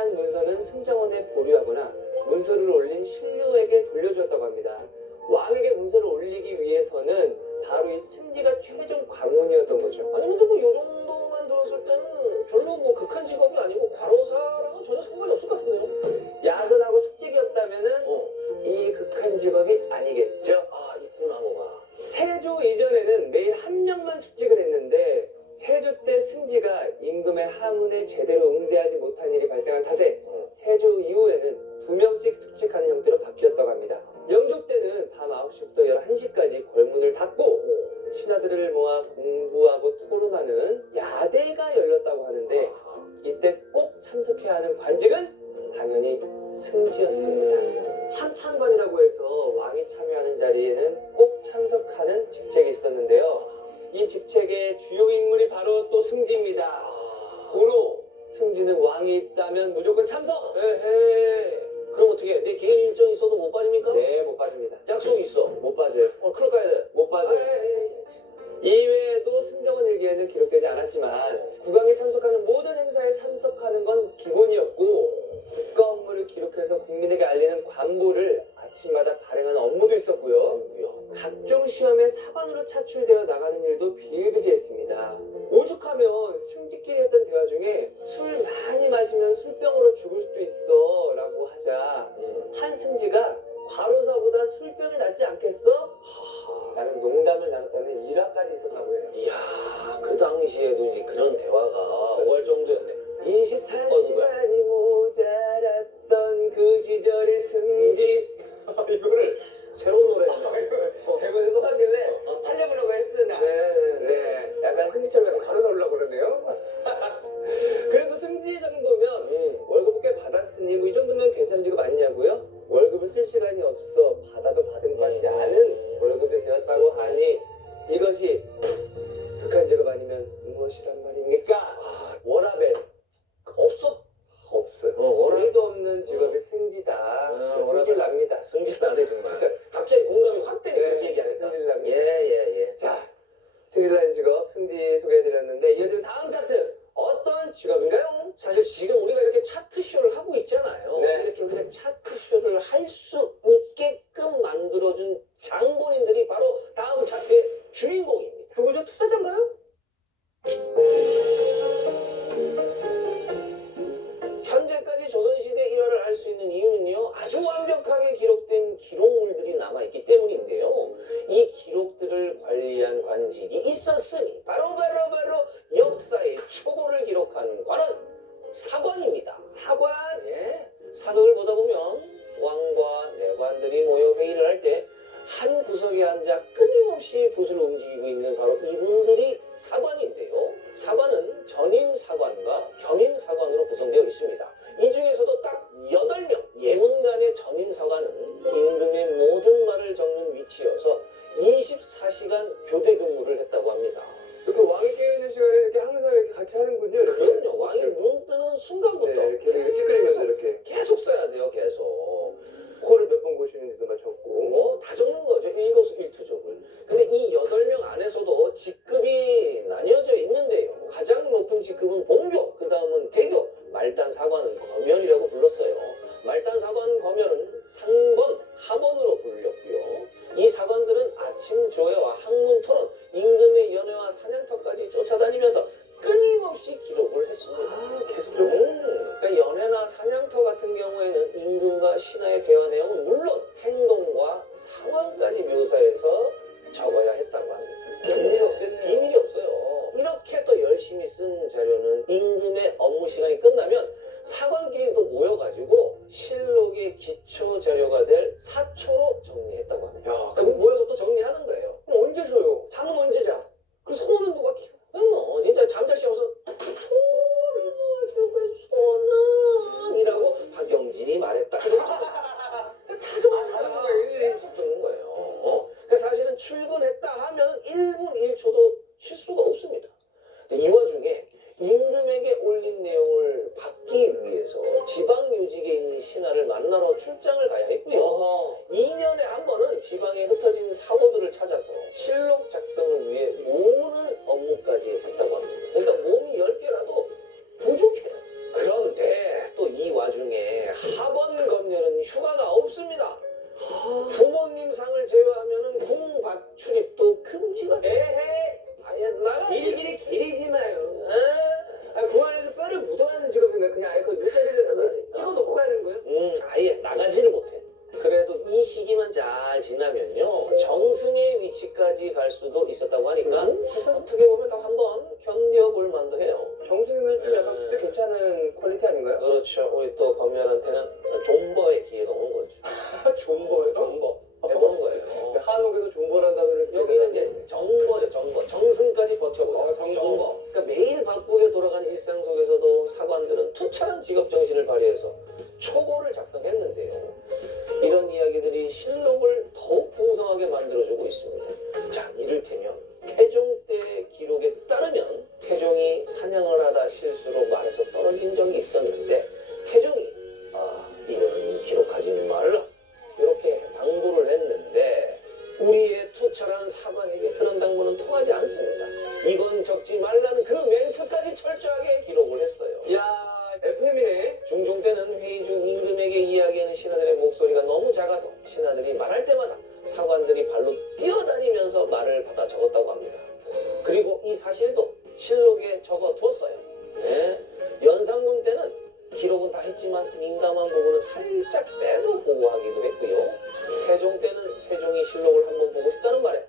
승계한 문서는 승정원에 보류하거나 문서를 올린 신료에게 돌려주었다고 합니다. 왕에게 문서를 올리기 위해서는 바로 이 승지가 최종 관문이었던 거죠. 아니 근데 뭐 요 정도만 들었을 때는 별로 뭐 극한 직업이 아니고 과로사랑은 전혀 상관이 없을 것 같은데요. 야근하고 숙직이 없다면은 이 극한 직업이 아니겠죠. 아 있구나 뭐가. 세조 이전에는 매일 한 명만 숙직을 했는데 세조 때 승지가 임금의 하문에 제대로 응대하지 못한 일이 발생한 탓에 세조 이후에는 2명씩 숙직하는 형태로 바뀌었다고 합니다. 영조 때는 밤 9시부터 11시까지 골문을 닫고 신하들을 모아 공부하고 토론하는 야대가 열렸다고 하는데 이때 꼭 참석해야 하는 관직은 당연히 승지였습니다. 찬찬관이라고 해서 왕이 참여하는 자리에는 꼭 참석하는 직책이 있었는데요. 이 직책의 주요 인물이 바로 또 승지입니다. 고로 승지는 왕이 있다면 무조건 참석! 에헤. 그럼 어떻게 해? 내 개인 일정이 있어도 못 빠집니까? 네, 못 빠집니다. 약속이 있어. 못 빠져요. 그럼 가야 돼. 못 빠져요. 이외에도 승정원 일기에는 기록되지 않았지만 국왕이 참석하는 모든 행사에 참석하는 건 기본이었고 국가 업무를 기록해서 국민에게 알리는 관보를 아침마다 발행하는 업무도 있었고요. 각종 시험에 사관으로 차출되어 나가는 일도 비일비재했습니다. 오죽하면 승지끼리 했던 대화 중에 술 많이 마시면 술병으로 죽을 수도 있어 라고 하자 한 승지가 과로사보다 술병이 낫지 않겠어? 라는 농담을 나눴다는 일화까지 있었다고 해요. 이야 그 당시에도 이제 그런 대화가 오갈 정도였네. 24시간이 모자랐던 그 시절의 승지. 이거를 새로운 노래였네. 대본에 써놨길래 살려보려고 했으나 네, 약간 승지처럼 약간 가로사 오려고 그러네요. 그래도 승지 정도면 월급을 꽤 받았으니 뭐 이 정도면 괜찮은 직업 아니냐고요? 월급을 쓸 시간이 없어 받아도 받은 것 같지 않은 월급이 되었다고 하니 이것이 극한 직업 아니면 무엇이란 말입니까? 워라벨 없어? 없어요. 워라벨. 일도 없는 직업이 승지다. 승질 납니다. 승질 나네 정말. 갑자기 공감이 확 되네. 그렇게 얘기하니까. 승질 납니다. 예예예. 자, 승질나는 직업 승지 소개해드렸는데 이어지는 다음 차트 어떤 직업인가요? 사실 지금 우리가 이렇게 차트 쇼를 하고 있잖아요. 네. 이렇게 우리가 차트 쇼를 할 수 있게끔 만들어준 장본인들이 바로 다음 차트의 주인공입니다. 누구죠? 투사자인가요? 현재까지 조선시대 일화를 알 수 있는 이유는요, 아주 완벽하게 기록된 기록물들이 남아있기 때문인데요. 이 기록들을 관리한 관직이 있었으니 바로 역사의 초고를 기록한 관은 사관입니다. 사관? 예, 사극을 보다 보면 왕과 내관들이 모여 회의를 할 때 한 구석에 앉아 끊임없이 붓을 움직이고 있는 바로 이분들이 사관인데요. 사관은 전임 사관과 겸임 사관으로 구성되어 있습니다. 이 중에서도 딱 8명, 예문간의 전임 사관은 임금의 모든 말을 적는 위치여서 24시간 교대 근무를 했다고 합니다. 이렇게 왕이 깨어있는 시간에 이렇게 항상 이렇게 같이 하는군요. 이렇게. 그럼요. 왕이 눈 뜨는 순간부터 네, 이렇게 찌끄리면서 이렇게 계속 써야 돼요. 계속. 코를 몇 번 고시는지도 막 적고. 다 적는 거죠. 일거수일투족을. 근데 이 8명 안에서도 직급이 나뉘어져 있는데요. 가장 높은 직급은 봉교, 그 다음은 대교, 말단 사관은 검열이라고 불렀어요. 말단 사관 검열은 상번, 하번으로 불렸고요. 이 사관들은 아침 조회와 학문 토론, 임금의 연회와 사냥터까지 쫓아다니면서 끊임없이 기록을 했습니다. 계속적으로. 그러니까 연회나 사냥터 같은 경우에는 임금과 신하의 대화 내용은 물론 행동과 상황까지 묘사해서 적어야 했다고 합니다. 비밀이 없겠네요. 비밀이 없어요. 이렇게 또 열심히 쓴 자료는 임금의 업무 시간이 끝나면 사관끼리도 모여가지고 실록의 기초 자료가 될 사초로 정리했다고 합니다. 야, 그러니까 모여서 또 정리하는 거예요. 그럼 언제 쉬어요? 잠은 언제 자? 그 소는 누가 키워? 뭐 진짜 잠잘 시간 없어. 소는 누가 키워? 소는이라고 박영진이 말했다. 다 적는 거예요. 계속 적는 거예요. 그래서 사실은 출근했다 하면 1분 1초도 쉴 수가 없습니다. 이 와중에 임금에게 올린 내용을 받기 위해서 지방 요직에 있는 신하를 만나러 출장을 가야 했고요. 2년에 한 번은 지방에 흩어진 사고들을 찾아서 실록 작성을 위해 모으는 업무까지 했다고 합니다. 그러니까 몸이 10개라도 부족해요. 그런데 또 이 부모님 상을 제외하면은 궁밭 출입도 금지가 돼. 에헤이, 아니 나가. 길이길이 길이지 마요. 에? 그 안에서 뼈를 묻어가는 직업인가? 그냥 아예 그 윗자리를 찍어놓고 가는 거예요? 아예 나가지를 못해. 그래도 이 시기만 잘 지나면요 정승의 위치까지 갈 수도 있었다고 하니까 어떻게 보면 또 한번 견뎌볼 만도 해요. 정수이면 좀 약간 꽤 괜찮은 퀄리티 아닌가요? 그렇죠. 우리 또 검열한테는 존버의 기회가 오는 거죠. 존버요? 존버 해보는 거예요. 한옥에서 존버란 단어를 여기는 이제 정버죠, 정버. 정승까지 버텨보자. 정버. 정버. 그러니까 매일 바쁘게 돌아가는 일상 속에서도 사관들은 투철한 직업 정신을 발휘해서 초고를 작성했는데요. 이런 이야기들이 실록을 더욱 풍성하게 만들어주고 있습니다. 자, 이를테면 태종 때 기록에 따르면 태종이 사냥을 하다 실수로 말에서 떨어진 적이 있었는데 태종이 이거는 기록하지 말라 이렇게 당부를 했는데 우리의 투철한 사관에게 그런 당부는 통하지 않습니다. 이건 적지 말라는 그 멘트까지 철저하게 기록을 했어요. 야, FM이네. 중종 때는 회의 중 임금에게 이야기하는 신하들의 목소리가 너무 작아서 신하들이 말할 때마다 사관들이 발로 뛰어다니면서 말을 받아 적었다고 합니다. 그리고 이 사실도 실록에 적어뒀어요. 네. 연산군 때는 기록은 다 했지만 민감한 부분은 살짝 빼도 보고하기도 했고요. 세종 때는 세종이 실록을 한번 보고 싶다는 말에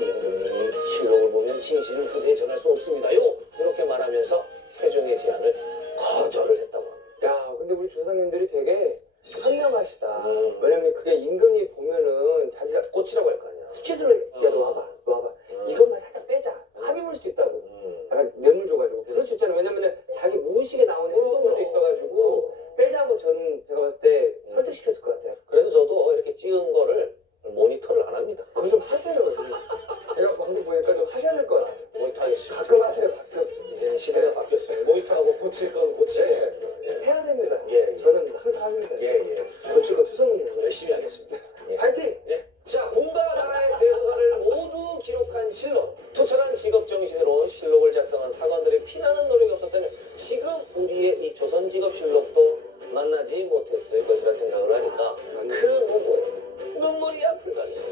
임금님이 실록을 보면 진실을 후대에 전할 수 없습니다요. 이렇게 말하면서 세종의 제안을 거절을 했다고 합니다. 야, 근데 우리 조상님들이 되게 현명하시다. 음. 왜냐면 그게 임금이 보면은 자기가 꽃이라고 할 거 아니야. 수치스러워. 야, 너 와봐. 너 와봐. 이것만 살짝 빼자. 합의 볼 수도 있다고. 약간 뇌물 줘가지고. 그럴 수 있잖아. 왜냐면은 자기 무의식에 나오는 행동들도 있어가지고 빼자고 저는 제가 봤을 때 설득시켰을 것 같아요. 그래서 저도 이렇게 찍은 거를 모니터를 안 합니다. 그건 좀 하세요. 제가 방송 보니까 좀 하셔야 될 것 같아요. 모니터 하겠습니다. 가끔 하세요. 가끔. 이제는 시대가 바뀌었어요. 모니터하고 고칠 건 고치겠습니다. 해야 됩니다. 예. 저는 항상 합니다. 예. 건축가 투성이에요. 열심히 하겠습니다. 예. 파이팅! 예. 자, 군과 나라의 대소사를 모두 기록한 실록. 투철한 직업 정신으로 실록을 작성한 사관들의 피나는 노력이 없었다면 지금 우리의 이 조선 직업 실록도 만나지 못했을 것이라 생각을 하니까 그 누구의 눈물이 앞을 가네요.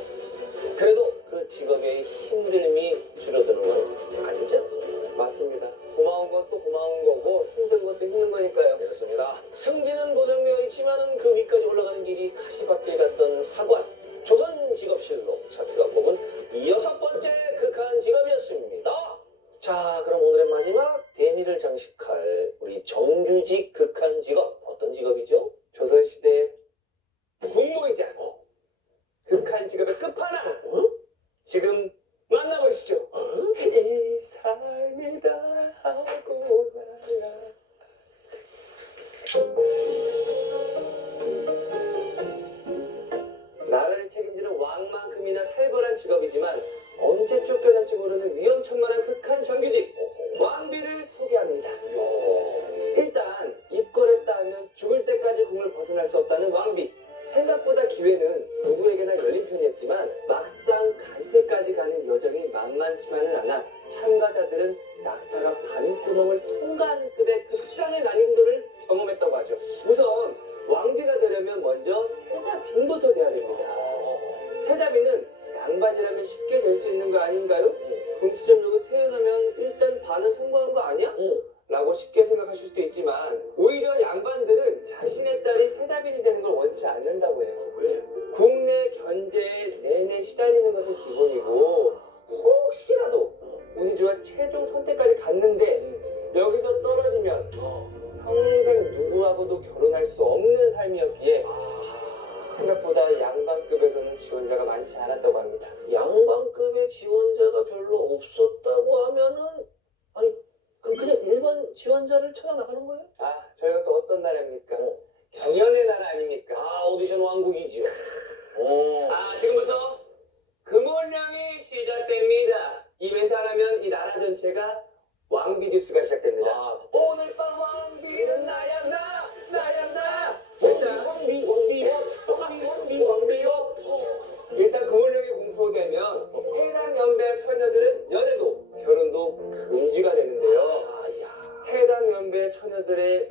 그래도 그 직업의 힘듦이 줄어드는 건 아니지 않습니까? 맞습니다. 고마운 건 또 고마운 거고 힘든 것도 힘든 거니까요. 그렇습니다. 승진은 보장되어 있지만은 그 위까지 올라가는 길이 가시밭길 같던 사관. 조선 직업실록 차트가 뽑은 6번째 극한 직업이었습니다. 자, 그럼 오늘의 마지막 대미를 장식할 우리 정규직 극한 직업 어떤 직업이죠? 조선시대 군무이자 극한 직업의 끝판왕 지금 만나보시죠. 이 삶이다 하고 말야. 나라를 책임지는 왕만큼이나 살벌한 직업이지만 언제 쫓겨날지 모르는 위험천만한 극한 정규직 왕비를 소개합니다. 일단 입건했다 하면 죽을 때까지 궁을 벗어날 수 없다는 왕비. 생각보다 기회는 누구에게나 열린 편이었지만 막상 간태까지 가는 여정이 만만치만은 않아 참가자들은 낙타가 바늘구멍을 통과하는 급의 극상의 난이도를 경험했다고 하죠. 우선 왕비가 되려면 먼저 세자빈부터 돼야 됩니다. 세자빈은 양반이라면 쉽게 될 수 있는 거 아닌가요? 금수저물고 태어나면 일단 반은 성공한 거 아니야? 라고 쉽게 생각하실 수도 있지만 오히려 양반들은 자신의 딸이 세자빈이 되는 걸 원치 않는다고 해요. 왜? 국내 견제에 내내 시달리는 것은 기본이고 혹시라도 운이 좋아 최종 선택까지 갔는데 여기서 떨어지면 평생 누구하고도 결혼할 수 없는 삶이었기에 생각보다 양반급에서는 지원자가 많지 않았다고 합니다. 양반급의 지원자가 별로 없었다고 하면은 아니 그럼 그냥 일반 지원자를 찾아 나가는 거예요? 아, 저희가 또 어떤 나라입니까? 경연의 나라 아닙니까? 아, 오디션 왕국이지요. 아, 지금부터 금혼령이 시작됩니다. 이 멘트 하나면 이 나라 전체가 왕비 듀스가 시작됩니다. 아, 오늘 밤 왕비는 나야 나. 일단 금혼령이 공포되면 해당 연배 처녀들은 연애도 결혼도 금지가 되는데요. 해당 연배 처녀들의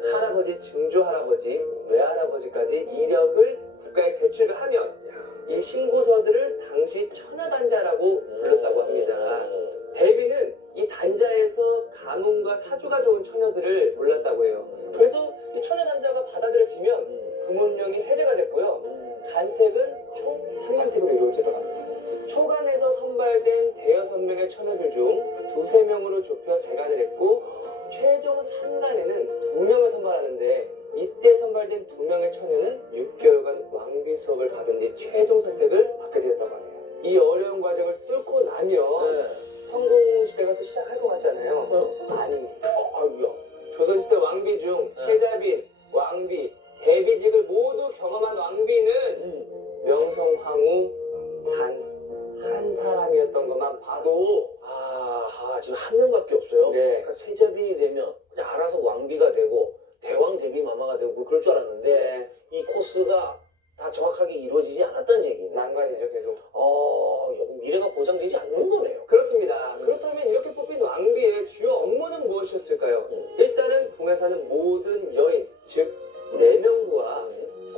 할아버지, 증조 할아버지, 외할아버지까지 이력을 국가에 제출을 하면 이 신고서들을 당시 처녀단자라고 불렀다고 합니다. 대비는 이 단자에서 가문과 사주가 좋은 처녀들을 몰랐다고 해요. 그래서 이 처녀단자가 받아들여지면 금운령이 해제가 됐고요. 간택은 총 3간택으로 이루어지더라고 합니다. 초간에서 선발된 대여섯 명의 처녀들 중 두세 명으로 좁혀 재간을 했고 최종 3간에는 2명을 선발하는데 이때 선발된 2명의 처녀는 6개월간 왕비 수업을 받은 뒤 최종 선택을 받게 되었다고 하네요. 이 어려운 과정을 뚫고 나면 성공시대가 또 시작할 것 같잖아요. 아닙니다. 아유야. 조선시대 왕비 중 세자빈, 왕비, 대비직을 모두 경험한 왕비는 명성황후 단 한 사람이었던 것만 봐도 아하, 지금 한 명밖에 없어요? 네. 그러니까 세자빈이 되면 그냥 알아서 왕비가 되고 대왕 대비 마마가 되고 뭐 그럴 줄 알았는데 네, 이 코스가 다 정확하게 이루어지지 않았다는 얘기네. 난관이죠 계속. 미래가 보장되지 않는 거네요. 그렇습니다. 그렇다면 이렇게 뽑힌 왕비의 주요 업무는 무엇이었을까요? 일단은 궁에 사는 모든 여인, 즉 내명부와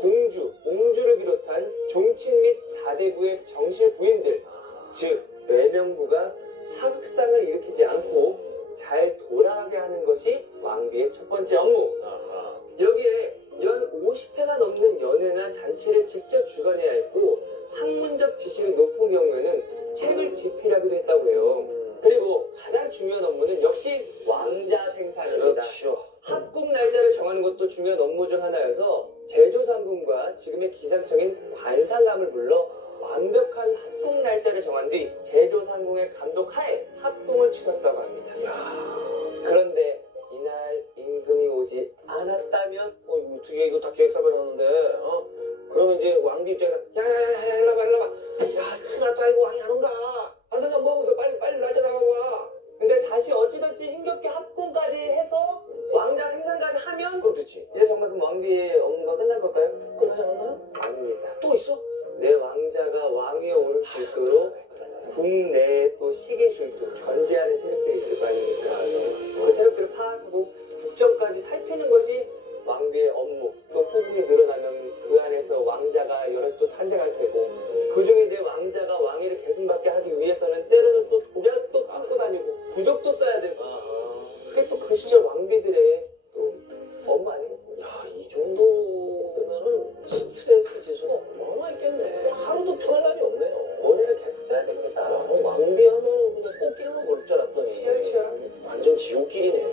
공주, 옹주를 비롯한 종친 및 사대부의 정실 부인들, 즉 내명부가 하극상을 일으키지 않고 잘 돌아가게 하는 것이 왕비의 첫 번째 업무. 여기에 연 50회가 넘는 연회나 잔치를 직접 주관해야 했고 학문적 지식이 높은 경우에는 책을 집필하기도 했다고 해요. 그리고 가장 중요한 업무는 역시 왕자 생산입니다. 그렇죠. 합국 날짜를 정하는 것도 중요한 업무 중 하나여서 제조상궁과 지금의 기상청인 관상감을 불러 완벽한 합국 날짜를 정한 뒤 제조상궁의 감독하에 합궁을 치렀다고 합니다. 그런데 이날 임금이 오지 않았다면 이거 어떻게 이거 다 계획사가 나오는데 그러면 이제 왕비 입장에서 야야야 일로 와봐 야 큰일 났다 이거 왕이 안 온다 한순간 뭐하고 있어 빨리 날짜 잡아봐. 근데 다시 어찌저찌 힘겹게 합궁까지 해서 왕자 생산까지 하면 그럼 됐지. 이제 정말 그 왕비의 업무가 끝난 걸까요? 끝나지 않았나요? 아닙니다. 또 있어? 내 왕자가 왕위에 오를 수 있도록 국내에 또 시기줄도 견제하는 세력들이 있을 거 아닙니까? 그 세력들을 파악하고 국정까지 살피는 것이 왕비의 업무. 또 후궁이 늘어나면 그 안에서 왕자가 여럿이 또 탄생할 테고 그 중에 내 왕자가 왕위를 계승받게 하기 위해서는 때로는 또 독약도 품고 다니고 부적도 써야 되고 그게 또 그 시절 왕비들의 또 업무 아니겠습니까? 야, 이 정도면은 스트레스 지수가 어마어마했겠네. 하루도 편할 날이 없네요. 머리를 계속 써야 됩니다. 야, 너 왕비하면 그냥 꽃길만 걸 줄 알았더니 치열치열. 완전 지옥길이네.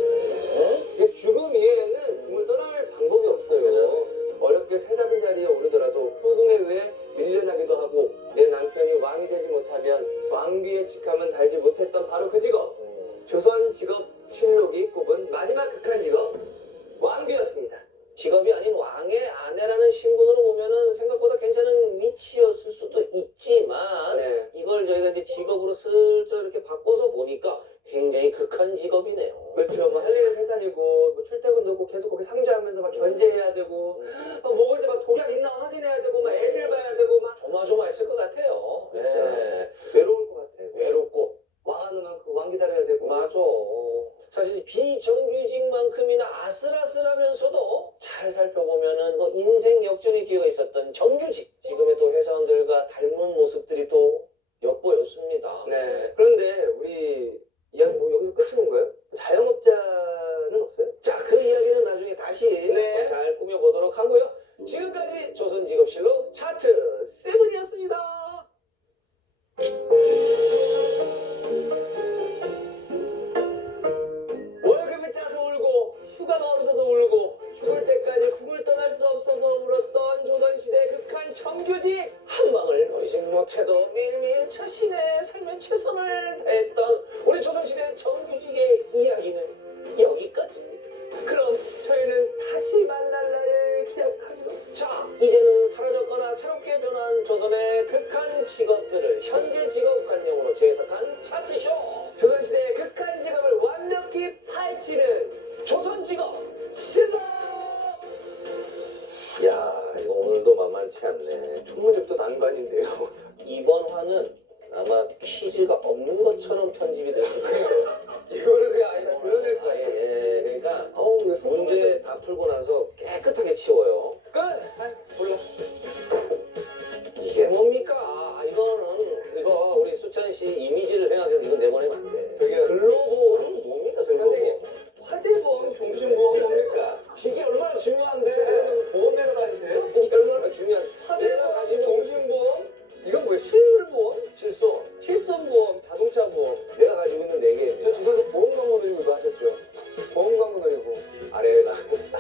근데 죽음 이외에는 궁을 떠날 방법이 없어요. 어렵게 세자빈 자리에 오르더라도 후궁에 의해 밀려나기도 하고 내 남편이 왕이 되지 못하면 왕비의 직함은 달지 못했던 바로 그 직업. 조선 직업 실록이 꼽은 마지막 극한 직업 왕비였습니다. 직업이 아닌 왕의 아내라는 신분으로 보면은 생각보다 괜찮은 위치였을 수도 있지만 네. 이걸 저희가 이제 직업으로 슬쩍 이렇게 바꿔서 보니까 굉장히 극한 직업이네요. 그렇죠. 뭐 할 일은 해산이고 뭐 출퇴근도 없고 계속 거기 상주하면서 막 견제해야 되고 막 먹을 때 막 독약 있나 확인해야 되고 막 애들 봐야 되고 막 조마조마했을 것 같아요. 진짜. 네. 외로울 것 같아요. 외롭고 왕 안 오면 그 왕 기다려야 되고. 맞아. 사실 비정규직만큼이나 아슬아슬하면서도 잘 살펴보면은 뭐 인생 역전의 기회가 있었던 정규직. 지금의 또 회사원들과 닮은 모습들이 또 엿보였습니다. 네. 그런데 우리 이야기 뭐 여기서 끝인 건가요? 자영업자는 없어요? 자, 그 이야기는 나중에 다시 네. 잘 꾸며보도록 하고요. 지금까지 조선직업실록 차트 7이었습니다. 월급이 짜서 울고 휴가가 없어서 울고 죽을 때까지 국을 떠날 수 없어서 울었던 조선시대 극한 정규직. 한 방을 노리지 못해도 매일매일 자신의 삶에 최선을 다했던 우리 조선시대 정규직의 이야기는 여기까지입니다. 그럼 저희는 다시 만날 날을 기약하며 자, 이제는 사라졌거나 새롭게 변한 조선의 극한 직업들을 현재 직업관념으로 재해석한 차트쇼. 조선시대의 극한 직업을 완벽히 파헤치는 조선직업. 실록. 야, 이거 오늘도 만만치 않네. 총무집도 난관인데요. 이번 화는 아마 퀴즈가 없는 것처럼 편집이 될 수 있어요. 이거를 그냥 아예 다 드러낼 거 아니에요? 예, 그러니까 어우, 왜 문제 다 풀고 나서 깨끗하게 치워요. 끝. 몰라. 이게 뭡니까? 이거 우리 수찬 씨 이미지를 생각해서 이거 내보내면 안 돼. 저기요. 글로브